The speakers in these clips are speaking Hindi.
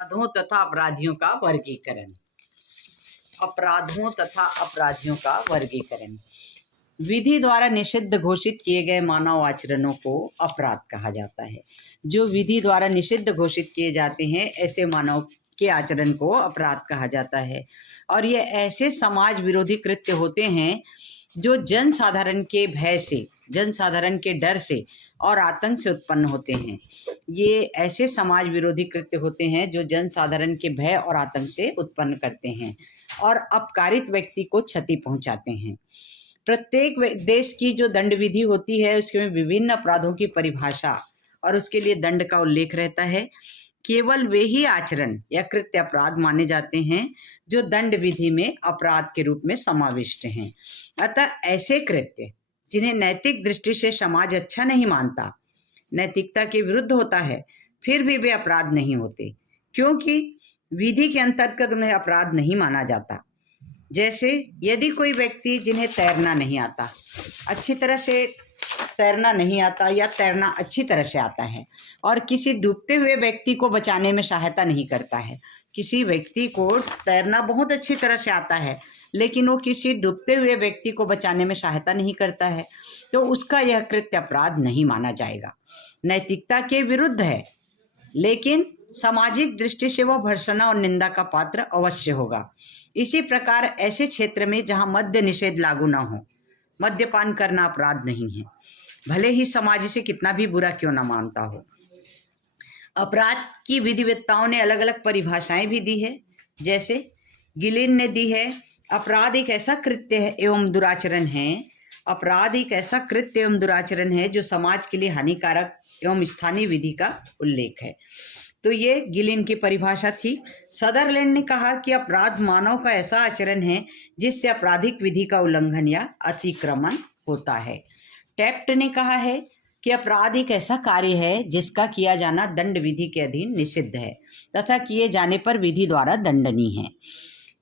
अपराधों तथा अपराधियों का वर्गीकरण। अपराधों तथा अपराधियों का वर्गीकरण। विधि द्वारा निषिद्ध घोषित किए गए मानव आचरणों को अपराध कहा जाता है। जो विधि द्वारा निषिद्ध घोषित किए जाते हैं ऐसे मानव के आचरण को अपराध कहा जाता है। और ये ऐसे समाज विरोधी कृत्य होते हैं जो जनसाधारण के भय से, जनसाधारण के डर से और आतंक से उत्पन्न होते हैं। ये ऐसे समाज विरोधी कृत्य होते हैं जो जनसाधारण के भय और आतंक से उत्पन्न करते हैं और अपकारित व्यक्ति को क्षति पहुंचाते हैं। प्रत्येक देश की जो दंड विधि होती है उसमें विभिन्न अपराधों की परिभाषा और उसके लिए दंड का उल्लेख रहता है। केवल वे ही आचरण या कृत्य अपराध माने जाते हैं जो दंड विधि में अपराध के रूप में समाविष्ट हैं। अतः ऐसे कृत्य जिन्हें नैतिक दृष्टि से समाज अच्छा नहीं मानता, नैतिकता के विरुद्ध होता है, फिर भी वे अपराध नहीं होते, क्योंकि विधि के अंतर्गत उन्हें अपराध नहीं माना जाता। जैसे यदि कोई व्यक्ति जिन्हें तैरना नहीं आता, अच्छी तरह से तैरना नहीं आता या तैरना अच्छी तरह से आता है और किसी डूबते हुए व्यक्ति को बचाने में सहायता नहीं करता है, किसी व्यक्ति को तैरना बहुत अच्छी तरह से आता है लेकिन वो किसी डूबते हुए व्यक्ति को बचाने में सहायता नहीं करता है, तो उसका यह कृत्य अपराध नहीं माना जाएगा। नैतिकता के विरुद्ध है, लेकिन सामाजिक दृष्टि से वह भर्त्सना और निंदा का पात्र अवश्य होगा। इसी प्रकार ऐसे क्षेत्र में जहां मद्य निषेध लागू ना हो, मद्यपान करना अपराध नहीं है, भले ही समाज इसे कितना भी बुरा क्यों ना मानता हो। अपराध की विधिवेत्ताओं ने अलग अलग परिभाषाएं भी दी है। जैसे गिलिन ने दी है, अपराध एक ऐसा कृत्य है एवं दुराचरण है, अपराध एक ऐसा कृत्य एवं दुराचरण है जो समाज के लिए हानिकारक एवं स्थानीय विधि का उल्लेख है। तो ये गिलिन की परिभाषा थी। सदरलैंड ने कहा कि अपराध मानव का ऐसा आचरण है जिससे आपराधिक विधि का उल्लंघन या अतिक्रमण होता है। टैफ्ट ने कहा है कि अपराध एक ऐसा कार्य है जिसका किया जाना दंड विधि के अधीन निषिद्ध है तथा किए जाने पर विधि द्वारा दंडनीय है।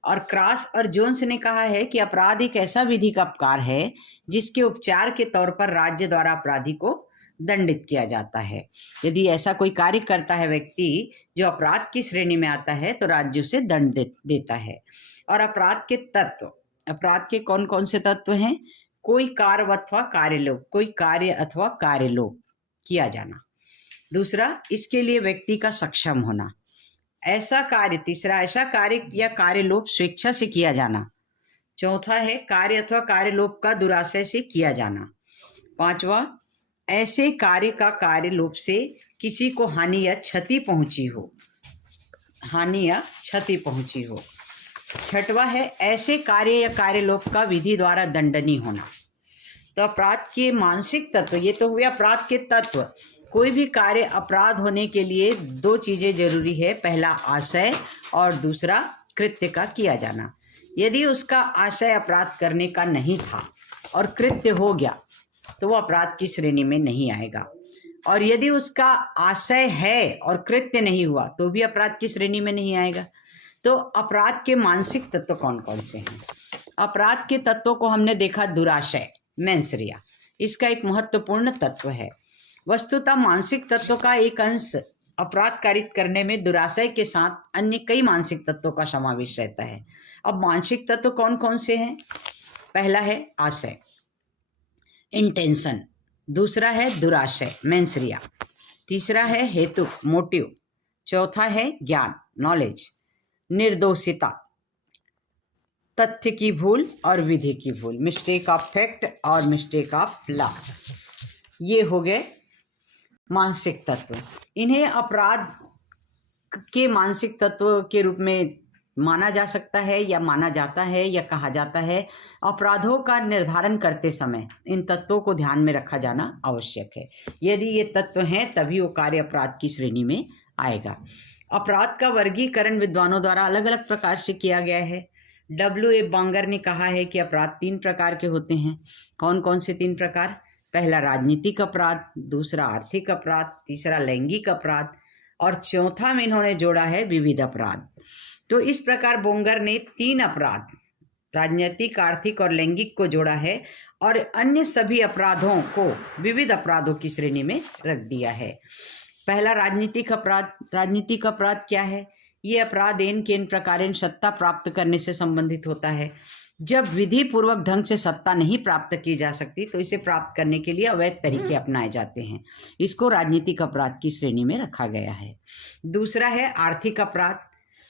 और क्रॉस और जोन्स ने कहा है कि अपराध एक ऐसा विधिक अपकार है जिसके उपचार के तौर पर राज्य द्वारा अपराधी को दंडित किया जाता है। यदि ऐसा कोई कार्य करता है व्यक्ति जो अपराध की श्रेणी में आता है तो राज्य उसे दंड देता है। और अपराध के तत्व, अपराध के कौन कौन से तत्व हैं? कोई कार्य अथवा कार्यलोप, कोई कार्य अथवा कार्यलोप किया जाना। दूसरा, इसके लिए व्यक्ति का सक्षम होना। ऐसा कार्य, तीसरा, ऐसा कार्य या कार्यलोप स्वेच्छा से किया जाना। चौथा है कार्य अथवा कार्यलोप का दुराशय से किया जाना। पांचवा, ऐसे कार्य का कार्यलोप से किसी को हानि या क्षति पहुंची हो, हानि या क्षति पहुंची हो। छठवा है ऐसे कार्य या कार्यलोप का विधि द्वारा दंडनीय होना। तो अपराध के मानसिक तत्व, ये तो हुए अपराध के तत्व। कोई भी कार्य अपराध होने के लिए दो चीजें जरूरी है, पहला आशय और दूसरा कृत्य का किया जाना। यदि उसका आशय अपराध करने का नहीं था और कृत्य हो गया तो वो अपराध की श्रेणी में नहीं आएगा, और यदि उसका आशय है और कृत्य नहीं हुआ तो भी अपराध की श्रेणी में नहीं आएगा। तो अपराध के मानसिक तत्व कौन कौन से हैं? अपराध के तत्वों को हमने देखा, दुराशय, मेंसरिया, इसका एक महत्वपूर्ण तत्व है। वस्तुतः मानसिक तत्व का एक अंश अपराध कारित करने में दुराशय के साथ अन्य कई मानसिक तत्वों का समावेश रहता है। अब मानसिक तत्व कौन कौन से हैं? पहला है आशय, इंटेंशन। दूसरा है दुराशय, मेंसरिया। तीसरा है हेतु, मोटिव। चौथा है ज्ञान, नॉलेज। निर्दोषिता, तथ्य की भूल और विधि की भूल, मिस्टेक ऑफ फैक्ट और मिस्टेक ऑफ लॉ। ये हो गए मानसिक तत्व। इन्हें अपराध के मानसिक तत्व के रूप में माना जा सकता है या माना जाता है या कहा जाता है। अपराधों का निर्धारण करते समय इन तत्वों को ध्यान में रखा जाना आवश्यक है। यदि ये तत्व हैं तभी वो कार्य अपराध की श्रेणी में आएगा। अपराध का वर्गीकरण विद्वानों द्वारा अलग अलग प्रकार से किया गया है। W.A. बांगर ने कहा है कि अपराध 3 प्रकार के होते हैं। कौन कौन से 3 प्रकार? पहला राजनीतिक अपराध, दूसरा आर्थिक अपराध, तीसरा लैंगिक अपराध और चौथा में इन्होंने जोड़ा है विविध अपराध। तो इस प्रकार बोंगर ने 3 अपराध, राजनीतिक, आर्थिक और लैंगिक को जोड़ा है और अन्य सभी अपराधों को विविध अपराधों की श्रेणी में रख दिया है। पहला राजनीतिक अपराध। राजनीतिक अपराध क्या है? ये अपराध इन के इन प्रकारेण सत्ता प्राप्त करने से संबंधित होता है। जब विधि पूर्वक ढंग से सत्ता नहीं प्राप्त की जा सकती तो इसे प्राप्त करने के लिए अवैध तरीके अपनाए जाते हैं। इसको राजनीतिक अपराध की श्रेणी में रखा गया है। दूसरा है आर्थिक अपराध।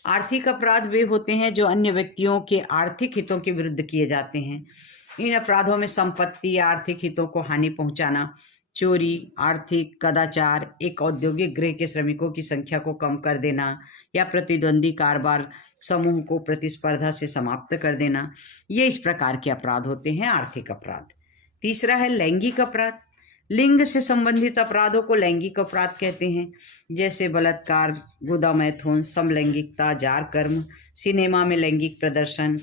आर्थिक अपराध वे होते हैं जो अन्य व्यक्तियों के आर्थिक हितों के विरुद्ध किए जाते हैं। इन अपराधों में संपत्ति या आर्थिक हितों को हानि पहुंचाना, चोरी, आर्थिक कदाचार, एक औद्योगिक गृह के श्रमिकों की संख्या को कम कर देना या प्रतिद्वंदी कारोबार समूह को प्रतिस्पर्धा से समाप्त कर देना, ये इस प्रकार के अपराध होते हैं आर्थिक अपराध। तीसरा है लैंगिक अपराध। लिंग से संबंधित अपराधों को लैंगिक अपराध कहते हैं, जैसे बलात्कार, गुदा मैथुन, समलैंगिकता, जार कर्म, सिनेमा में लैंगिक प्रदर्शन,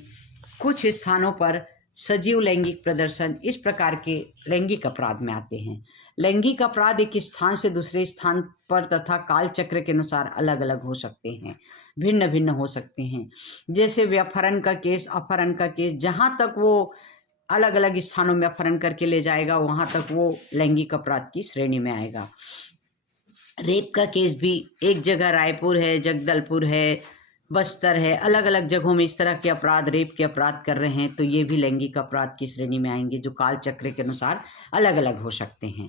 कुछ स्थानों पर सजीव लैंगिक प्रदर्शन, इस प्रकार के लैंगिक अपराध में आते हैं। लैंगिक अपराध एक स्थान से दूसरे स्थान पर तथा काल चक्र के अनुसार अलग अलग हो सकते हैं, भिन्न भिन्न हो सकते हैं। जैसे व्यपहरण का केस, अपहरण का केस, जहाँ तक वो अलग अलग स्थानों में अपहरण करके ले जाएगा वहाँ तक वो लैंगिक अपराध की श्रेणी में आएगा। रेप का केस भी एक जगह रायपुर है, जगदलपुर है, बस्तर है, अलग अलग जगहों में इस तरह के अपराध, रेप के अपराध कर रहे हैं तो ये भी लैंगिक अपराध की श्रेणी में आएंगे, जो काल चक्र के अनुसार अलग अलग हो सकते हैं।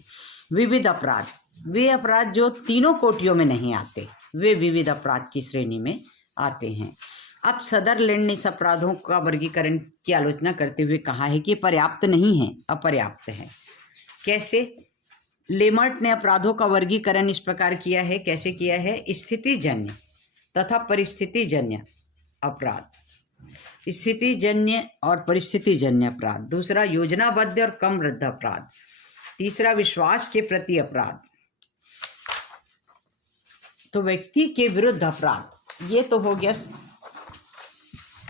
विविध अपराध, वे अपराध जो तीनों कोटियों में नहीं आते, वे विविध अपराध की श्रेणी में आते हैं। अब सदरलैंड ने इस अपराधों का वर्गीकरण की आलोचना करते हुए कहा है कि पर्याप्त नहीं है, अपर्याप्त है। कैसे? लेमर्ट ने अपराधों का वर्गीकरण इस प्रकार किया है। कैसे किया है? स्थितिजन्य तथा परिस्थितिजन्य अपराध, स्थितिजन्य और परिस्थितिजन्य अपराध। दूसरा योजनाबद्ध और कम वृद्ध अपराध। तीसरा विश्वास के प्रति अपराध। तो व्यक्ति के विरुद्ध अपराध, ये तो हो गया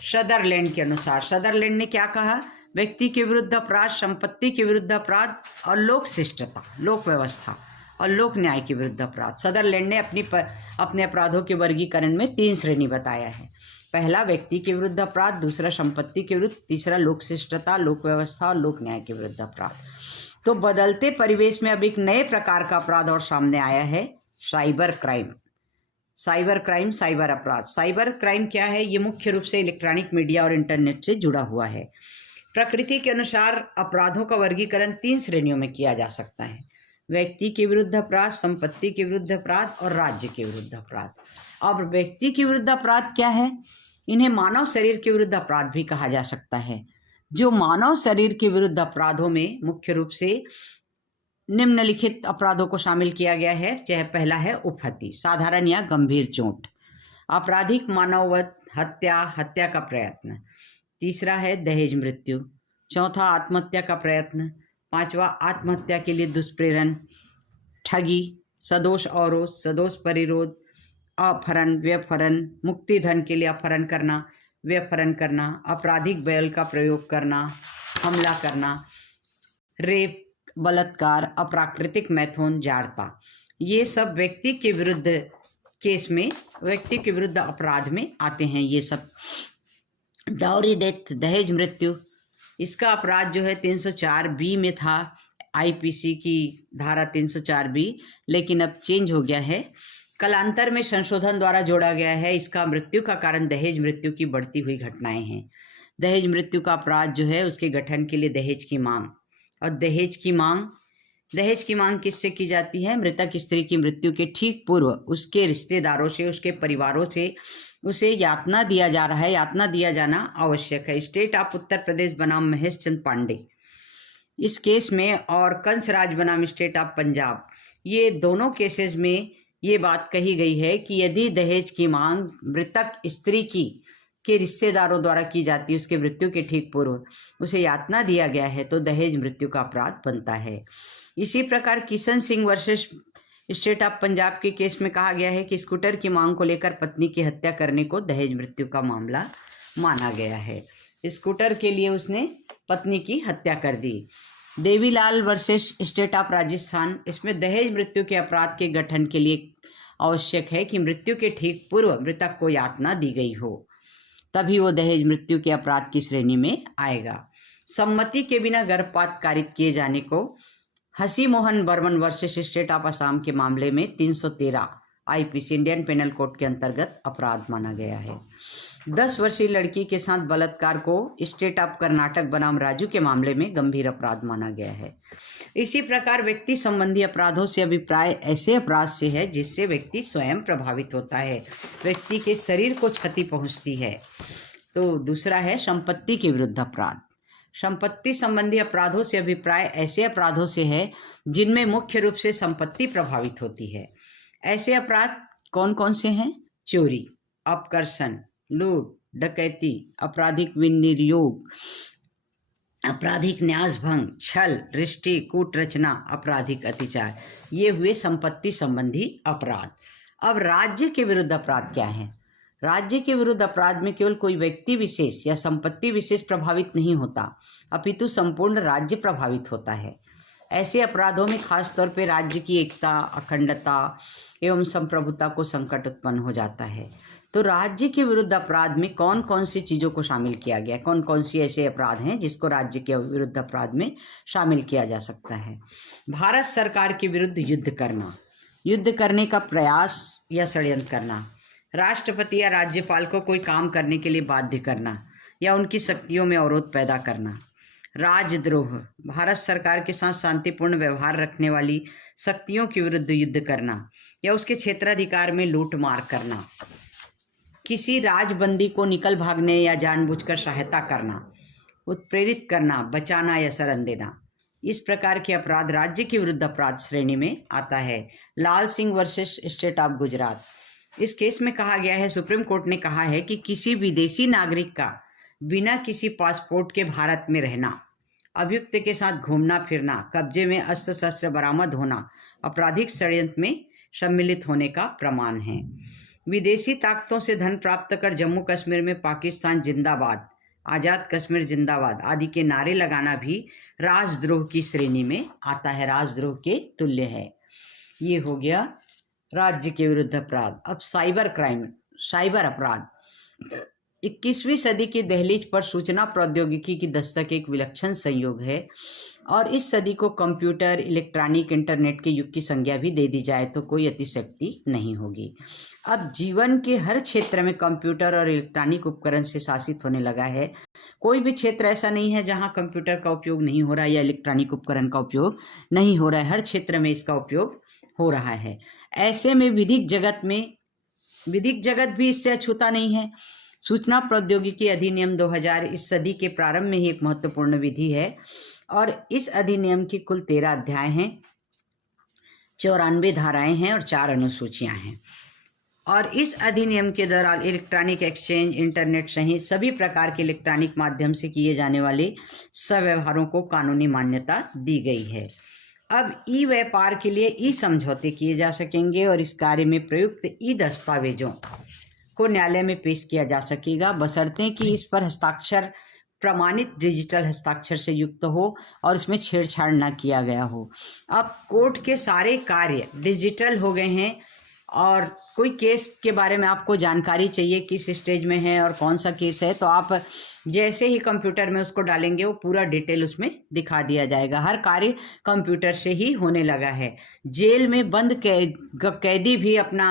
सदरलैंड के अनुसार। सदरलैंड ने क्या कहा? व्यक्ति के विरुद्ध अपराध, संपत्ति के विरुद्ध अपराध और लोक शिष्टता, लोक व्यवस्था और लोक न्याय के विरुद्ध अपराध। सदरलैंड ने अपने अपराधों के वर्गीकरण में 3 श्रेणी बताया है। पहला व्यक्ति के विरुद्ध अपराध, दूसरा संपत्ति के विरुद्ध, तीसरा लोक शिष्टता, लोक व्यवस्था और लोक न्याय के विरुद्ध अपराध। तो बदलते परिवेश में अब एक नए प्रकार का अपराध और सामने आया है, cyber crime. Cyber crime, cyber अपराध। साइबर क्राइम क्या है? ये मुख्य रूप से इलेक्ट्रॉनिक मीडिया और इंटरनेट से जुड़ा हुआ है। प्रकृति के अनुसार अपराधों का वर्गीकरण 3 श्रेणियों में किया जा सकता है: व्यक्ति के विरुद्ध अपराध, संपत्ति के विरुद्ध अपराध और राज्य के विरुद्ध अपराध। अब व्यक्ति के विरुद्ध अपराध क्या है? इन्हें मानव शरीर के विरुद्ध अपराध भी कहा जा सकता है। जो मानव शरीर के विरुद्ध अपराधों में मुख्य रूप से निम्नलिखित अपराधों को शामिल किया गया है। चाहे पहला है उपहति, साधारण या गंभीर चोट। आपराधिक मानववध, हत्या, हत्या का प्रयत्न। तीसरा है दहेज मृत्यु। चौथा आत्महत्या का प्रयत्न। पांचवा आत्महत्या के लिए दुष्प्रेरण, ठगी, सदोष अवरोध, सदोष परिरोध, अपहरण, व्यपहरण, मुक्तिधन के लिए अपहरण करना, व्यपहरण करना, आपराधिक बल का प्रयोग करना, हमला करना, रेप, बलात्कार, अप्राकृतिक मैथुन, जारता। ये सब व्यक्ति के विरुद्ध केस में, व्यक्ति के विरुद्ध अपराध में आते हैं ये सब। डाउरी डेथ, दहेज मृत्यु, इसका अपराध जो है 304B में था, आईपीसी की धारा 304B, लेकिन अब चेंज हो गया है, कालांतर में संशोधन द्वारा जोड़ा गया है। इसका मृत्यु का कारण दहेज मृत्यु की बढ़ती हुई घटनाएं हैं। दहेज मृत्यु का अपराध जो है उसके गठन के लिए दहेज की मांग, और दहेज की मांग किससे की जाती है? मृतक स्त्री की मृत्यु के ठीक पूर्व उसके रिश्तेदारों से, उसके परिवारों से उसे यातना दिया जा रहा है, यातना दिया जाना आवश्यक है। स्टेट ऑफ उत्तर प्रदेश बनाम महेश चंद पांडे इस केस में, और कंसराज बनाम स्टेट ऑफ पंजाब, ये दोनों केसेस में ये बात कही गई है कि यदि दहेज की मांग मृतक स्त्री के रिश्तेदारों द्वारा की जाती है, उसके मृत्यु के ठीक पूर्व उसे यातना दिया गया है, तो दहेज मृत्यु का अपराध बनता है। इसी प्रकार Kishan Singh versus state of Punjab के केस में कहा गया है कि स्कूटर की मांग को लेकर पत्नी की हत्या करने को दहेज मृत्यु का मामला माना गया है। स्कूटर के लिए उसने पत्नी की हत्या कर दी। Devilal versus state of Rajasthan, इसमें दहेज मृत्यु के अपराध के गठन के लिए आवश्यक है कि मृत्यु के ठीक पूर्व मृतक को यातना दी गई हो, तभी वो दहेज मृत्यु के अपराध की श्रेणी में आएगा। सम्मति के बिना गर्भपात कारित किए जाने को Hasi Mohan Barman versus state of Assam के मामले में 313 आईपीसी इंडियन पेनल कोड के अंतर्गत अपराध माना गया है। 10 वर्षीय लड़की के साथ बलात्कार को स्टेट ऑफ कर्नाटक बनाम राजू के मामले में गंभीर अपराध माना गया है। इसी प्रकार व्यक्ति संबंधी अपराधों से अभिप्राय ऐसे अपराध से है जिससे व्यक्ति स्वयं प्रभावित होता है, व्यक्ति के शरीर को क्षति पहुंचती है। तो दूसरा है संपत्ति के विरुद्ध अपराध। संपत्ति संबंधी अपराधों से अभिप्राय ऐसे अपराधों से है जिनमें मुख्य रूप से संपत्ति प्रभावित होती है। ऐसे अपराध कौन कौन से हैं? चोरी, अपकर्षण, लूट, डकैती, आपराधिक विनियोग, आपराधिक न्यासभंग, छल, दृष्टि, कूटरचना, आपराधिक अत्याचार, ये हुए संपत्ति संबंधी अपराध। अब राज्य के विरुद्ध अपराध क्या है? राज्य के विरुद्ध अपराध में केवल कोई व्यक्ति विशेष या संपत्ति विशेष प्रभावित नहीं होता, अपितु संपूर्ण राज्य प्रभावित होता है। ऐसे अपराधों में खास तौर पर राज्य की एकता, अखंडता एवं संप्रभुता को संकट उत्पन्न हो जाता है। तो राज्य के विरुद्ध अपराध में कौन कौन सी चीज़ों को शामिल किया गया, कौन कौन सी ऐसे अपराध हैं जिसको राज्य के विरुद्ध अपराध में शामिल किया जा सकता है? भारत सरकार के विरुद्ध युद्ध करना, युद्ध करने का प्रयास या षड्यंत्र करना, राष्ट्रपति या राज्यपाल को कोई काम करने के लिए बाध्य करना या उनकी शक्तियों में अवरोध पैदा करना, राजद्रोह, भारत सरकार के साथ शांतिपूर्ण व्यवहार रखने वाली शक्तियों के विरुद्ध युद्ध करना या उसके क्षेत्राधिकार में लूट मार करना, किसी राजबंदी को निकल भागने या जानबूझकर सहायता करना, उत्प्रेरित करना, बचाना या शरण देना, इस प्रकार के अपराध राज्य के विरुद्ध अपराध श्रेणी में आता है। Lal Singh versus state of Gujarat, इस केस में कहा गया है, सुप्रीम कोर्ट ने कहा है कि किसी विदेशी नागरिक का बिना किसी पासपोर्ट के भारत में रहना, अभियुक्त के साथ घूमना फिरना, कब्जे में अस्त्र शस्त्र बरामद होना आपराधिक षड्यंत्र में सम्मिलित होने का प्रमाण है। विदेशी ताकतों से धन प्राप्त कर जम्मू कश्मीर में पाकिस्तान जिंदाबाद, आज़ाद कश्मीर जिंदाबाद आदि के नारे लगाना भी राजद्रोह की श्रेणी में आता है, राजद्रोह के तुल्य है। ये हो गया राज्य के विरुद्ध अपराध। अब साइबर क्राइम, साइबर अपराध। 21वीं सदी की दहलीज पर सूचना प्रौद्योगिकी की दस्तक एक विलक्षण संयोग है और इस सदी को कंप्यूटर, इलेक्ट्रॉनिक, इंटरनेट के युग की संज्ञा भी दे दी जाए तो कोई अतिशयोक्ति नहीं होगी। अब जीवन के हर क्षेत्र में कंप्यूटर और इलेक्ट्रॉनिक उपकरण से शासित होने लगा है। कोई भी क्षेत्र ऐसा नहीं है जहां कंप्यूटर का उपयोग नहीं हो रहा है या इलेक्ट्रॉनिक उपकरण का उपयोग नहीं हो रहा है, हर क्षेत्र में इसका उपयोग हो रहा है। ऐसे में विधिक जगत भी इससे अछूता नहीं है। सूचना प्रौद्योगिकी अधिनियम 2000 इस सदी के प्रारंभ में ही एक महत्वपूर्ण विधि है और इस अधिनियम की कुल 13 अध्याय हैं, 94 धाराएं हैं और 4 अनुसूचियां हैं। और इस अधिनियम के दौरान इलेक्ट्रॉनिक एक्सचेंज, इंटरनेट सहित सभी प्रकार के इलेक्ट्रॉनिक माध्यम से किए जाने वाले व्यवहारों को कानूनी मान्यता दी गई है। अब ई व्यापार के लिए ई समझौते किए जा सकेंगे और इस कार्य में प्रयुक्त ई दस्तावेजों को न्यायालय में पेश किया जा सकेगा, बशर्ते कि इस पर हस्ताक्षर प्रमाणित डिजिटल हस्ताक्षर से युक्त हो और उसमें छेड़छाड़ न किया गया हो। अब कोर्ट के सारे कार्य डिजिटल हो गए हैं और कोई केस के बारे में आपको जानकारी चाहिए, किस स्टेज में है और कौन सा केस है, तो आप जैसे ही कंप्यूटर में उसको डालेंगे वो पूरा डिटेल उसमें दिखा दिया जाएगा। हर कार्य कंप्यूटर से ही होने लगा है। जेल में बंद कैदी भी अपना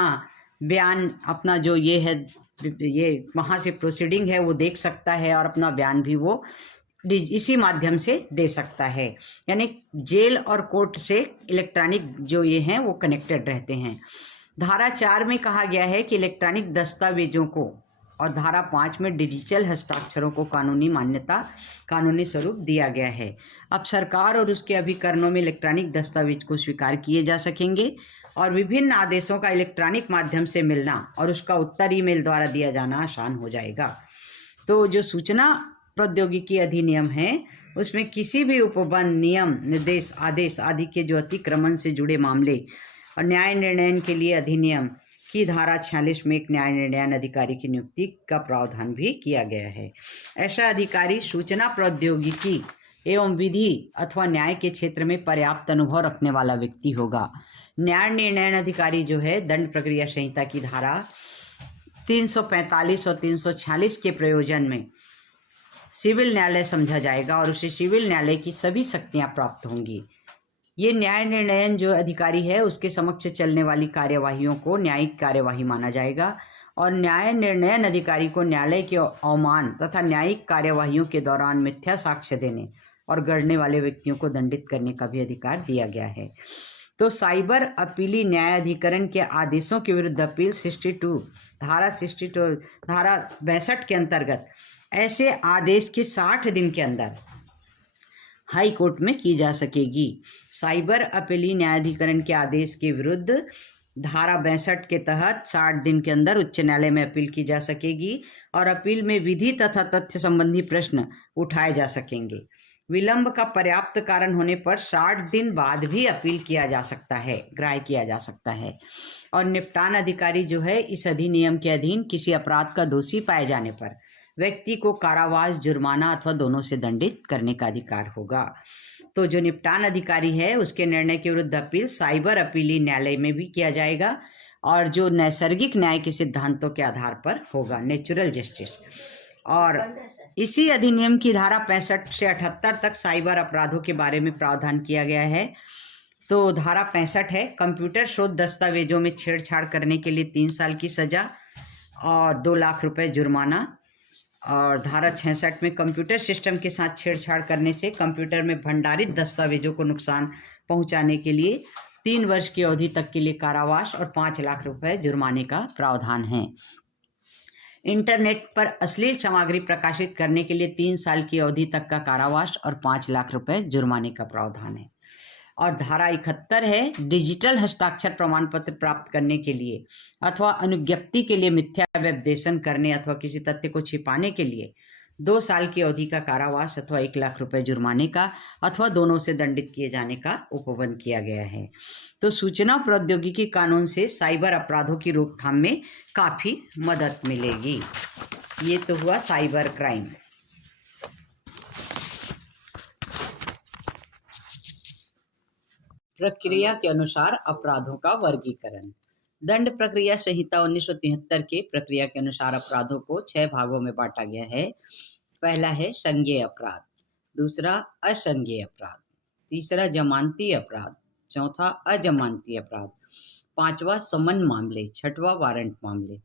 बयान, अपना जो ये वहाँ से प्रोसीडिंग है वो देख सकता है और अपना बयान भी वो इसी माध्यम से दे सकता है। यानी जेल और कोर्ट से इलेक्ट्रॉनिक जो ये हैं वो कनेक्टेड रहते हैं। धारा 4 में कहा गया है कि इलेक्ट्रॉनिक दस्तावेजों को और धारा 5 में डिजिटल हस्ताक्षरों को कानूनी मान्यता, कानूनी स्वरूप दिया गया है। अब सरकार और उसके अभिकरणों में इलेक्ट्रॉनिक दस्तावेज को स्वीकार किए जा सकेंगे और विभिन्न आदेशों का इलेक्ट्रॉनिक माध्यम से मिलना और उसका उत्तर ईमेल द्वारा दिया जाना आसान हो जाएगा। तो जो सूचना प्रौद्योगिकी अधिनियम है उसमें किसी भी उपबंध, नियम, निर्देश, आदेश आदि के जो अतिक्रमण से जुड़े मामले और न्याय निर्णय के लिए अधिनियम की धारा 46 में एक न्याय निर्णयन अधिकारी की नियुक्ति का प्रावधान भी किया गया है। ऐसा अधिकारी सूचना प्रौद्योगिकी एवं विधि अथवा न्याय के क्षेत्र में पर्याप्त अनुभव रखने वाला व्यक्ति होगा। न्याय निर्णयन अधिकारी जो है दंड प्रक्रिया संहिता की धारा 345 और 346 के प्रयोजन में सिविल न्यायालय समझा जाएगा और उसे सिविल न्यायालय की सभी शक्तियां प्राप्त होंगी। ये न्याय निर्णयन जो अधिकारी है उसके समक्ष चलने वाली कार्यवाहियों को न्यायिक कार्यवाही माना जाएगा और न्याय निर्णयन अधिकारी को न्यायालय के अवमान तथा न्यायिक कार्यवाहियों के दौरान मिथ्या साक्ष्य देने और गढ़ने वाले व्यक्तियों को दंडित करने का भी अधिकार दिया गया है। तो साइबर अपीली न्यायाधिकरण के आदेशों के विरुद्ध अपील 62 धारा 62 के अंतर्गत ऐसे आदेश के 60 दिन के अंदर हाई कोर्ट में की जा सकेगी। साइबर अपीली न्यायाधिकरण के आदेश के विरुद्ध धारा 62 के तहत 60 दिन के अंदर उच्च न्यायालय में अपील की जा सकेगी और अपील में विधि तथा तथ्य संबंधी प्रश्न उठाए जा सकेंगे। विलंब का पर्याप्त कारण होने पर 60 दिन बाद भी अपील किया जा सकता है, ग्राह्य किया जा सकता है। और निपटान अधिकारी जो है इस अधिनियम के अधीन किसी अपराध का दोषी पाए जाने पर व्यक्ति को कारावास, जुर्माना अथवा दोनों से दंडित करने का अधिकार होगा। तो जो निपटान अधिकारी है उसके निर्णय के विरुद्ध अपील साइबर अपीली न्यायालय में भी किया जाएगा और जो नैसर्गिक न्याय के सिद्धांतों के आधार पर होगा, नेचुरल जस्टिस। और इसी अधिनियम की धारा 65 से 78 तक साइबर अपराधों के बारे में प्रावधान किया गया है। तो धारा 65 है, कंप्यूटर शोध दस्तावेजों में छेड़छाड़ करने के लिए 3 साल की सजा और 2 लाख रुपए जुर्माना। और धारा 66 में कंप्यूटर सिस्टम के साथ छेड़छाड़ करने से कंप्यूटर में भंडारित दस्तावेजों को नुकसान पहुंचाने के लिए 3 वर्ष की अवधि तक के लिए कारावास और 5 लाख रुपए जुर्माने का प्रावधान है। इंटरनेट पर अश्लील सामग्री प्रकाशित करने के लिए 3 साल की अवधि तक का कारावास और 5 लाख रुपए जुर्माने का प्रावधान है। और धारा 71 है, डिजिटल हस्ताक्षर प्रमाण पत्र प्राप्त करने के लिए अथवा अनुज्ञप्ति के लिए मिथ्या व्यपदेशन करने अथवा किसी तथ्य को छिपाने के लिए 2 साल की अवधि का कारावास अथवा 1 लाख रुपए जुर्माने का अथवा दोनों से दंडित किए जाने का उपबंध किया गया है। तो सूचना प्रौद्योगिकी कानून से साइबर अपराधों की रोकथाम में काफ़ी मदद मिलेगी। ये तो हुआ साइबर क्राइम। प्रक्रिया के अनुसार अपराधों का वर्गीकरण। दंड प्रक्रिया संहिता 1973 के प्रक्रिया के अनुसार अपराधों को 6 भागों में बांटा गया है। पहला है संज्ञेय अपराध, दूसरा असंज्ञेय अपराध, तीसरा जमानती अपराध, चौथा अजमानती अपराध, 5वां समन मामले, 6वां वारंट मामले।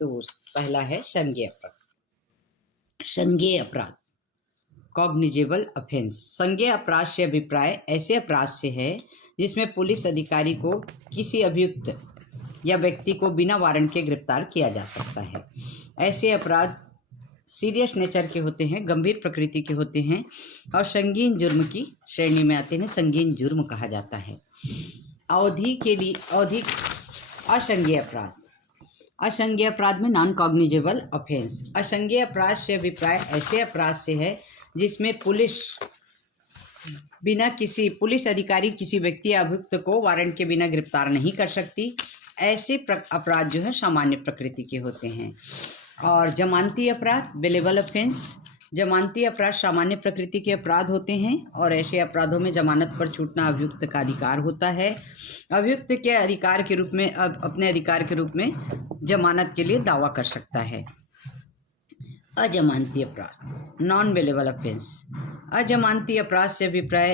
तो पहला है संज्ञेय अपराध। संज्ञेय अपराध, कॉग्निजेबल ऑफेंस। संज्ञेय अपराध से अभिप्राय ऐसे अपराध से है जिसमें पुलिस अधिकारी को किसी अभियुक्त या व्यक्ति को बिना वारंट के गिरफ्तार किया जा सकता है। ऐसे अपराध सीरियस नेचर के होते हैं, गंभीर प्रकृति के होते हैं और संगीन जुर्म की श्रेणी में आते हैं, संगीन जुर्म कहा जाता है। असंज्ञेय अपराध। असंज्ञेय अपराध में नॉन कॉग्निजेबल ऑफेंस। असंज्ञेय अपराध से अभिप्राय ऐसे अपराध से है जिसमें पुलिस अधिकारी किसी व्यक्ति या अभियुक्त को वारंट के बिना गिरफ्तार नहीं कर सकती। ऐसे अपराध जो है सामान्य प्रकृति के होते हैं। और जमानती अपराध, बेलेबल ऑफेंस। जमानती अपराध सामान्य प्रकृति के अपराध होते हैं और ऐसे अपराधों में जमानत पर छूटना अभियुक्त का अधिकार होता है। अभियुक्त के अधिकार के रूप में अपने अधिकार के रूप में जमानत के लिए दावा कर सकता है। अजमानती अपराध, नॉन बेलेबल ऑफेंस। अजमानती अपराध से अभिप्राय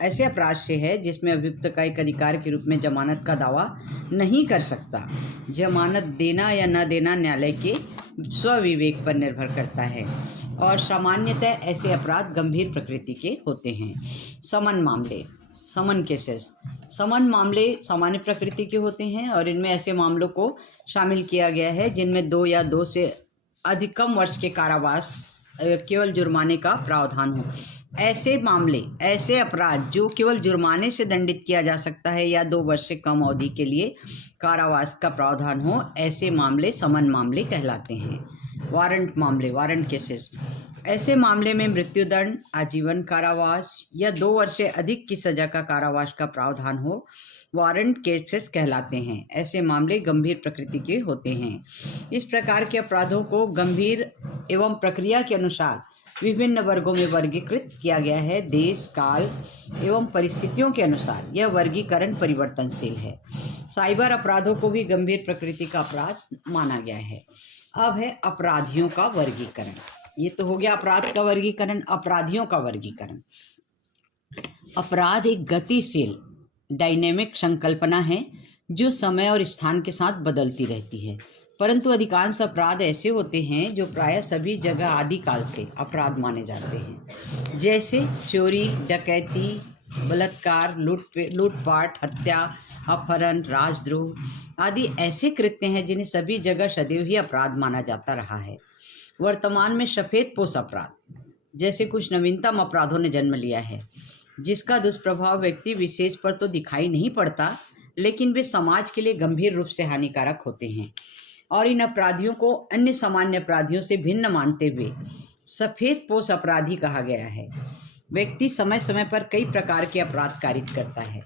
ऐसे अपराध से है जिसमें अभियुक्त का एक अधिकार के रूप में जमानत का दावा नहीं कर सकता। जमानत देना या न देना न्यायालय के स्वविवेक पर निर्भर करता है और सामान्यतः ऐसे अपराध गंभीर प्रकृति के होते हैं। समन मामले, समन केसेस। समन मामले सामान्य प्रकृति के होते हैं और इनमें ऐसे मामलों को शामिल किया गया है जिनमें 2 या 2 से अधिकतम वर्ष के कारावास केवल जुर्माने का प्रावधान हो। ऐसे मामले, ऐसे अपराध जो केवल जुर्माने से दंडित किया जा सकता है या 2 वर्ष से कम अवधि के लिए कारावास का प्रावधान हो, ऐसे मामले समन मामले कहलाते हैं। वारंट मामले, वारंट केसेस। ऐसे मामले में मृत्युदंड, आजीवन कारावास या 2 वर्ष से अधिक की सजा का कारावास का प्रावधान हो, वारंट केसेस कहलाते हैं। ऐसे मामले गंभीर प्रकृति के होते हैं। इस प्रकार के अपराधों को गंभीर एवं प्रक्रिया के अनुसार विभिन्न वर्गों में वर्गीकृत किया गया है। देश, काल एवं परिस्थितियों के अनुसार यह वर्गीकरण परिवर्तनशील है। साइबर अपराधों को भी गंभीर प्रकृति का अपराध माना गया है। अब है अपराधियों का वर्गीकरण। ये तो हो गया अपराध का वर्गीकरण। अपराधियों का वर्गीकरण। अपराध एक गतिशील डायनेमिक संकल्पना है जो समय और स्थान के साथ बदलती रहती है, परंतु अधिकांश अपराध ऐसे होते हैं जो प्रायः सभी जगह आदिकाल से अपराध माने जाते हैं, जैसे चोरी, डकैती, बलात्कार, लूटपाट, हत्या, अपहरण, राजद्रोह आदि ऐसे कृत्य हैं जिन्हें सभी जगह सदैव ही अपराध माना जाता रहा है। वर्तमान में सफ़ेदपोश अपराध जैसे कुछ नवीनतम अपराधों ने जन्म लिया है, जिसका दुष्प्रभाव व्यक्ति विशेष पर तो दिखाई नहीं पड़ता, लेकिन वे समाज के लिए गंभीर रूप से हानिकारक होते हैं और इन अपराधियों को अन्य सामान्य अपराधियों से भिन्न मानते हुए सफ़ेदपोश अपराधी कहा गया है। व्यक्ति समय समय पर कई प्रकार के अपराध कारित करता है।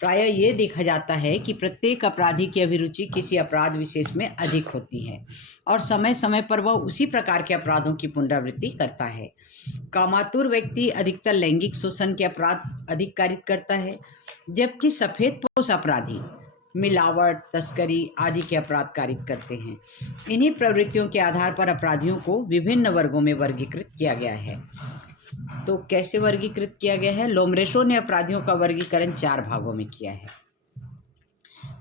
प्रायः ये देखा जाता है कि प्रत्येक अपराधी की अभिरुचि किसी अपराध विशेष में अधिक होती है और समय समय पर वह उसी प्रकार के अपराधों की पुनरावृत्ति करता है। कामातुर व्यक्ति अधिकतर लैंगिक शोषण के अपराध अधिक कारित करता है, जबकि सफ़ेदपोश अपराधी मिलावट, तस्करी आदि के अपराध कारित करते हैं। इन्हीं प्रवृत्तियों के आधार पर अपराधियों को विभिन्न वर्गों में वर्गीकृत किया गया है। तो कैसे वर्गीकृत किया गया है? लोमरेशो ने अपराधियों का वर्गीकरण 4 भागों में किया है।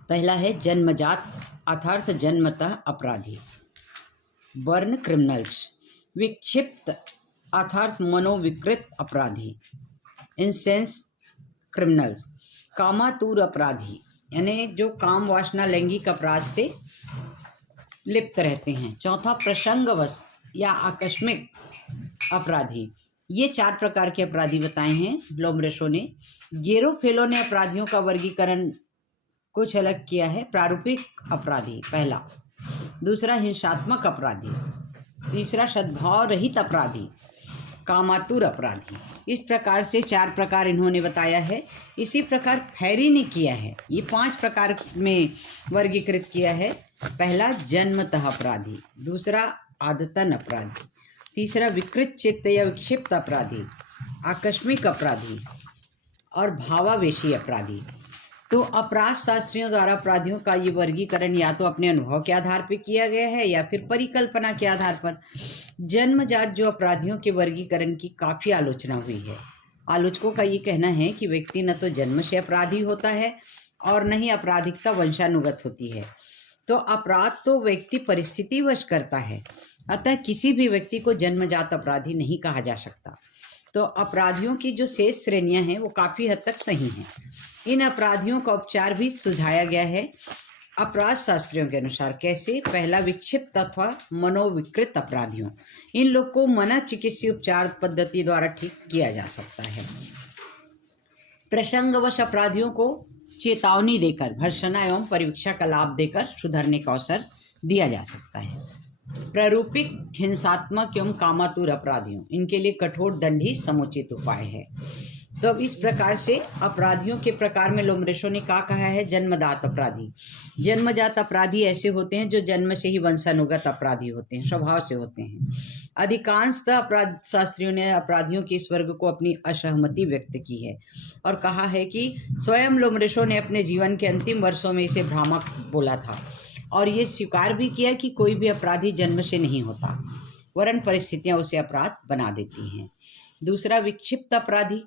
पहला है जन्मजात अर्थात जन्मतः अपराधी, बर्न क्रिमिनल्स, विक्षिप्त अर्थात मनोविकृत अपराधी, इंसेंस क्रिमिनल्स, कामातुर अपराधी यानी जो काम वासना लैंगिक अपराध से लिप्त रहते हैं। चौथा प्रसंगवश या आकस्मिक अपराधी। ये 4 प्रकार के अपराधी बताए हैं लोमरेशो ने। गेरोफेलो ने अपराधियों का वर्गीकरण कुछ अलग किया है। प्रारूपिक अपराधी पहला, दूसरा हिंसात्मक अपराधी, तीसरा सद्भाव रहित अपराधी, कामातुर अपराधी। इस प्रकार से 4 प्रकार इन्होंने बताया है। इसी प्रकार फैरी ने किया है, ये 5 प्रकार में वर्गीकृत किया है। पहला जन्मतः अपराधी, दूसरा आदतन अपराधी, तीसरा विकृत चित्त या विक्षिप्त अपराधी, आकस्मिक अपराधी और भावावेशी अपराधी। तो अपराध शास्त्रियों द्वारा अपराधियों का ये वर्गीकरण या तो अपने अनुभव के आधार पर किया गया है या फिर परिकल्पना के आधार पर। जन्मजात जो अपराधियों के वर्गीकरण की काफ़ी आलोचना हुई है। आलोचकों का ये कहना है कि व्यक्ति न तो जन्म से अपराधी होता है और न ही आपराधिकता वंशानुगत होती है। तो अपराध तो व्यक्ति परिस्थितिवश करता है, अतः किसी भी व्यक्ति को जन्मजात अपराधी नहीं कहा जा सकता। तो अपराधियों की जो शेष श्रेणियां हैं वो काफ़ी हद तक सही हैं। इन अपराधियों का उपचार भी सुझाया गया है अपराध शास्त्रियों के अनुसार। कैसे? पहला विक्षिप्त अथवा मनोविकृत अपराधियों, इन लोग को मनोचिकित्सीय उपचार पद्धति द्वारा ठीक किया जा सकता है। प्रसंगवश अपराधियों को चेतावनी देकर, भर्त्सना एवं परिवीक्षा का लाभ देकर सुधरने का अवसर दिया जा सकता है। प्रारूपिक हिंसात्मक एवं कामातुर अपराधियों, इनके लिए कठोर दंड ही समुचित उपाय है। तो अब इस प्रकार से अपराधियों के प्रकार में लोमरेशो ने क्या कहा है? जन्मजात अपराधी। जन्मजात अपराधी ऐसे होते हैं जो जन्म से ही वंशानुगत अपराधी होते हैं, स्वभाव से होते हैं। अधिकांशतः अपराध शास्त्रियों ने अपराधियों के इस वर्ग को अपनी असहमति व्यक्त की है और कहा है कि स्वयं लोमरेशो ने अपने जीवन के अंतिम वर्षों में इसे भ्रामक बोला था और ये स्वीकार भी किया कि कोई भी अपराधी जन्म से नहीं होता, वरन परिस्थितियां उसे अपराध बना देती हैं। दूसरा विक्षिप्त अपराधी।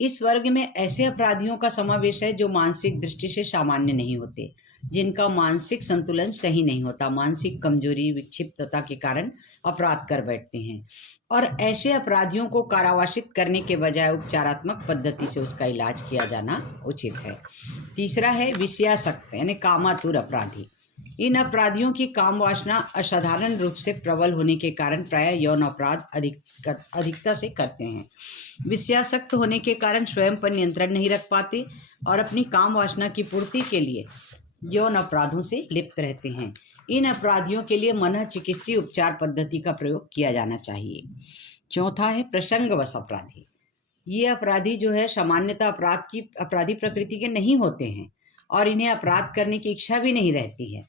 इस वर्ग में ऐसे अपराधियों का समावेश है जो मानसिक दृष्टि से सामान्य नहीं होते, जिनका मानसिक संतुलन सही नहीं होता, मानसिक कमजोरी, विक्षिप्तता के कारण अपराध कर बैठते हैं और ऐसे अपराधियों को कारावासित करने के बजाय उपचारात्मक पद्धति से उसका इलाज किया जाना उचित है। तीसरा है विषयासक्त यानी कामातुर अपराधी। इन अपराधियों की काम वासना असाधारण रूप से प्रबल होने के कारण प्रायः यौन अपराध अधिकता से करते हैं। विषयासक्त होने के कारण स्वयं पर नियंत्रण नहीं रख पाते और अपनी काम वासना की पूर्ति के लिए यौन अपराधों से लिप्त रहते हैं। इन अपराधियों के लिए मनोचिकित्सीय उपचार पद्धति का प्रयोग किया जाना चाहिए। चौथा है प्रसंगवश अपराधी। ये अपराधी जो है सामान्यतः अपराधी प्रकृति के नहीं होते हैं और इन्हें अपराध करने की इच्छा भी नहीं रहती है,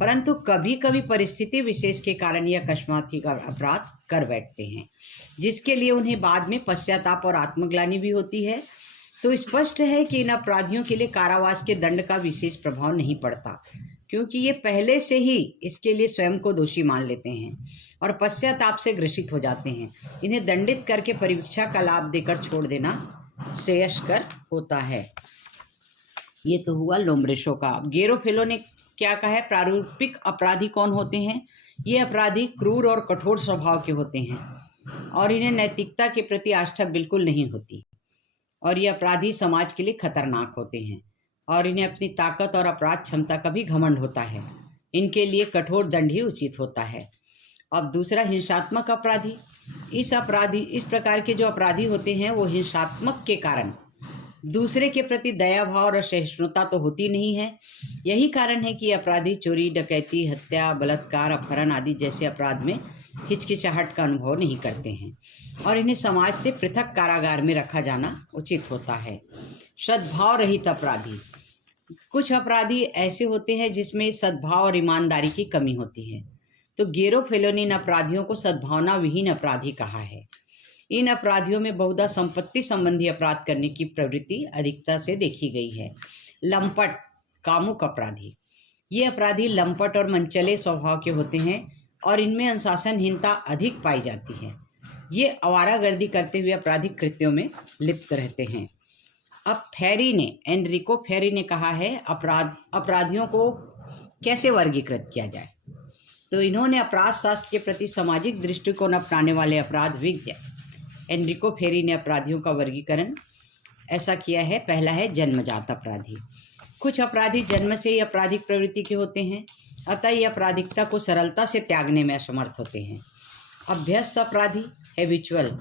परंतु कभी कभी परिस्थिति विशेष के कारण ये अकस्मात ही अपराध कर बैठते हैं, जिसके लिए उन्हें बाद में पश्चाताप और आत्मग्लानि भी होती है। तो स्पष्ट है कि इन अपराधियों के लिए कारावास के दंड का विशेष प्रभाव नहीं पड़ता, क्योंकि ये पहले से ही इसके लिए स्वयं को दोषी मान लेते हैं और पश्चाताप से ग्रसित हो जाते हैं। इन्हें दंडित करके परिवीक्षा का लाभ देकर छोड़ देना श्रेयस्कर होता है। ये तो हुआ लोम्ब्रेशो का। गेरोफेलो ने क्या कहा है? प्रारूपिक अपराधी कौन होते हैं? ये अपराधी क्रूर और कठोर स्वभाव के होते हैं और इन्हें नैतिकता के प्रति आस्था बिल्कुल नहीं होती और ये अपराधी समाज के लिए खतरनाक होते हैं और इन्हें अपनी ताकत और अपराध क्षमता का भी घमंड होता है। इनके लिए कठोर दंड ही उचित होता है। अब दूसरा, हिंसात्मक अपराधी। इस प्रकार के जो अपराधी होते हैं वो हिंसात्मक के कारण दूसरे के प्रति दया भाव और सहिष्णुता तो होती नहीं है। यही कारण है कि अपराधी चोरी, डकैती, हत्या, बलात्कार, अपहरण आदि जैसे अपराध में हिचकिचाहट का अनुभव नहीं करते हैं और इन्हें समाज से पृथक कारागार में रखा जाना उचित होता है। सद्भाव रहित अपराधी। कुछ अपराधी ऐसे होते हैं जिसमें सद्भाव और ईमानदारी की कमी होती है, तो गेरोफेलो ने इन अपराधियों को सद्भावना विहीन अपराधी कहा है। इन अपराधियों में बहुधा संपत्ति संबंधी अपराध करने की प्रवृत्ति अधिकता से देखी गई है। लंपट, कामुक अपराधी। ये अपराधी लंपट और मनचले स्वभाव के होते हैं और इनमें अनुशासनहीनता अधिक पाई जाती है। ये आवारागर्दी करते हुए आपराधिक कृत्यों में लिप्त रहते हैं। अब एनरिको फेरी ने कहा है अपराधियों को कैसे वर्गीकृत किया जाए। तो इन्होंने अपराध शास्त्र के प्रति सामाजिक दृष्टिकोण अपनाने वाले अपराध विज्ञ एनरिको फेरी ने अपराधियों का वर्गीकरण ऐसा किया है। पहला है जन्मजात अपराधी। कुछ अपराधी जन्म से ही आपराधिक प्रवृत्ति के होते हैं, अतः ये आपराधिकता को सरलता से त्यागने में असमर्थ होते हैं। अभ्यस्त अपराधी, हैबिचुअल।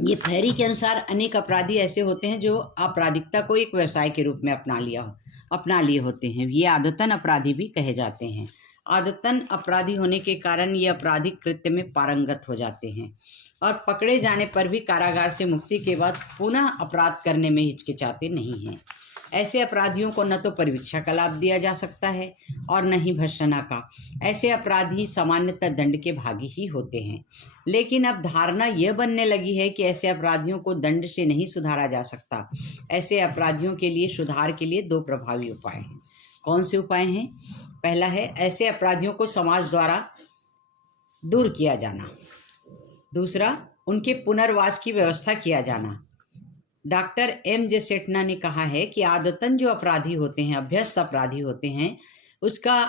ये फेरी के अनुसार अनेक अपराधी ऐसे होते हैं जो आपराधिकता को एक व्यवसाय के रूप में अपना लिए होते हैं। ये आदतन अपराधी भी कहे जाते हैं। आदतन अपराधी होने के कारण ये आपराधिक कृत्य में पारंगत हो जाते हैं और पकड़े जाने पर भी कारागार से मुक्ति के बाद पुनः अपराध करने में हिचकिचाते नहीं हैं। ऐसे अपराधियों को न तो परिवीक्षा का लाभ दिया जा सकता है और न ही भर्त्सना का। ऐसे अपराधी सामान्यतः दंड के भागी ही होते हैं, लेकिन अब धारणा यह बनने लगी है कि ऐसे अपराधियों को दंड से नहीं सुधारा जा सकता। ऐसे अपराधियों के लिए सुधार के लिए दो प्रभावी उपाय हैं। कौन से उपाय हैं? पहला है ऐसे अपराधियों को समाज द्वारा दूर किया जाना। दूसरा, उनके पुनर्वास की व्यवस्था किया जाना। Doctor M.J. सेठना ने कहा है कि आदतन जो अपराधी होते हैं, अभ्यस्त अपराधी होते हैं, उसका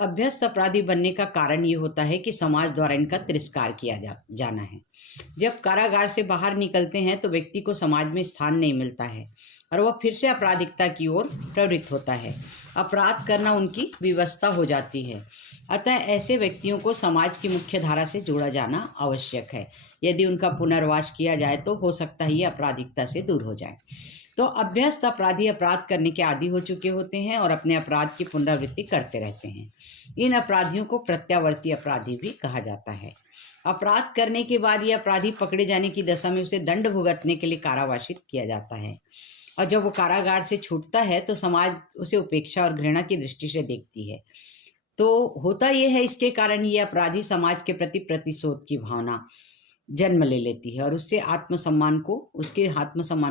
अभ्यस्त अपराधी बनने का कारण ये होता है कि समाज द्वारा इनका तिरस्कार किया जाना है। जब कारागार से बाहर निकलते हैं तो व्यक्ति को समाज में स्थान नहीं मिलता है और वह फिर से आपराधिकता की ओर प्रवृत्त होता है। अपराध करना उनकी विवशता हो जाती है। अतः ऐसे व्यक्तियों को समाज की मुख्य धारा से जोड़ा जाना आवश्यक है। यदि उनका पुनर्वास किया जाए तो हो सकता है ये आपराधिकता से दूर हो जाए। तो अभ्यस्त अपराधी अपराध करने के आदी हो चुके होते हैं और अपने अपराध की पुनरावृत्ति करते रहते हैं। इन अपराधियों को प्रत्यावर्ती अपराधी भी कहा जाता है। अपराध करने के बाद ये अपराधी पकड़े जाने की दशा में उसे दंड भुगतने के लिए कारावासित किया जाता है और जब वो कारागार से छूटता है तो समाज उसे उपेक्षा और घृणा की दृष्टि से देखती है। तो होता यह है, इसके कारण ये अपराधी समाज के प्रति प्रतिशोध की भावना जन्म ले लेती है और उसके आत्मसम्मान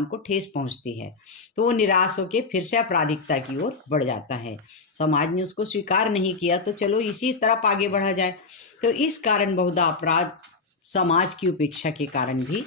को ठेस पहुंचती है। तो वो निराश होकर फिर से आपराधिकता की ओर बढ़ जाता है। समाज ने उसको स्वीकार नहीं किया तो चलो इसी तरफ आगे बढ़ा जाए। तो इस कारण बहुधा अपराध समाज की उपेक्षा के कारण भी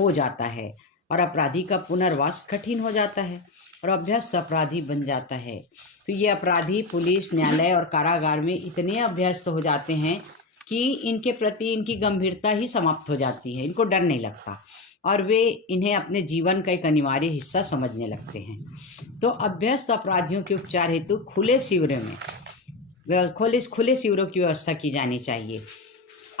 हो जाता है और अपराधी का पुनर्वास कठिन हो जाता है और अभ्यस्त अपराधी बन जाता है। तो ये अपराधी पुलिस, न्यायालय और कारागार में इतने अभ्यस्त हो जाते हैं कि इनके प्रति इनकी गंभीरता ही समाप्त हो जाती है। इनको डर नहीं लगता और वे इन्हें अपने जीवन का एक अनिवार्य हिस्सा समझने लगते हैं। तो अभ्यस्त अपराधियों के उपचार हेतु खुले शिविरों की व्यवस्था की जानी चाहिए।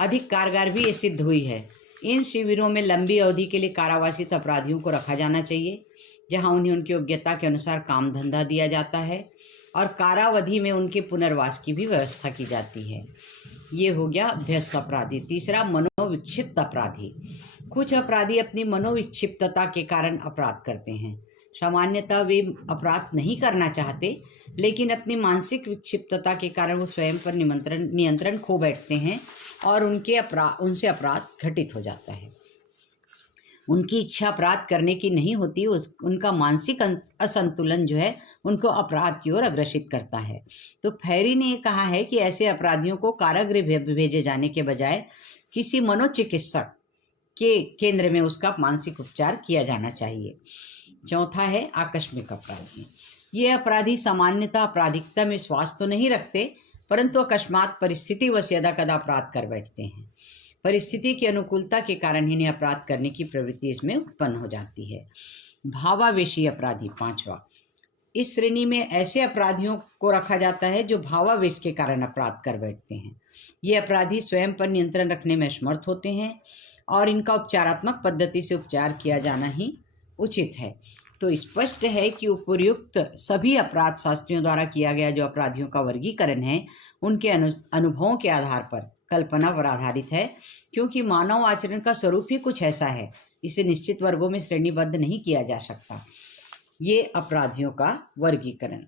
अधिक कारगर भी ये सिद्ध हुई है। इन शिविरों में लंबी अवधि के लिए कारावासित अपराधियों को रखा जाना चाहिए, जहां उन्हें उनकी योग्यता के अनुसार काम धंधा दिया जाता है और कारावधि में उनके पुनर्वास की भी व्यवस्था की जाती है। ये हो गया अभ्यस्त अपराधी। तीसरा, मनोविक्षिप्त अपराधी। कुछ अपराधी अपनी मनोविक्षिप्तता के कारण अपराध करते हैं। सामान्यतः वे अपराध नहीं करना चाहते, लेकिन अपनी मानसिक विक्षिप्तता के कारण वो स्वयं पर नियंत्रण खो बैठते हैं और उनसे अपराध घटित हो जाता है। उनकी इच्छा अपराध करने की नहीं होती, उनका मानसिक असंतुलन जो है उनको अपराध की ओर अग्रसित करता है। तो फेरी ने कहा है कि ऐसे अपराधियों को कारागृह भेजे जाने के बजाय किसी मनोचिकित्सक के केंद्र में उसका मानसिक उपचार किया जाना चाहिए। चौथा है आकस्मिक अपराधी। ये अपराधी सामान्यतः आपराधिकता में विश्वास तो नहीं रखते, परंतु अकस्मात परिस्थितिवश यदा कदा अपराध कर बैठते हैं। परिस्थिति की अनुकूलता के कारण इन्हें अपराध करने की प्रवृत्ति इसमें उत्पन्न हो जाती है। भावावेशी अपराधी, पांचवा। इस श्रेणी में ऐसे अपराधियों को रखा जाता है जो भावावेश के कारण अपराध कर बैठते हैं। ये अपराधी स्वयं पर नियंत्रण रखने में असमर्थ होते हैं और इनका उपचारात्मक पद्धति से उपचार किया जाना ही उचित है। तो स्पष्ट है कि उपर्युक्त सभी अपराध शास्त्रियों द्वारा किया गया जो अपराधियों का वर्गीकरण है, उनके अनुभवों के आधार पर, कल्पना पर आधारित है, क्योंकि मानव आचरण का स्वरूप ही कुछ ऐसा है, इसे निश्चित वर्गों में श्रेणीबद्ध नहीं किया जा सकता। ये अपराधियों का वर्गीकरण।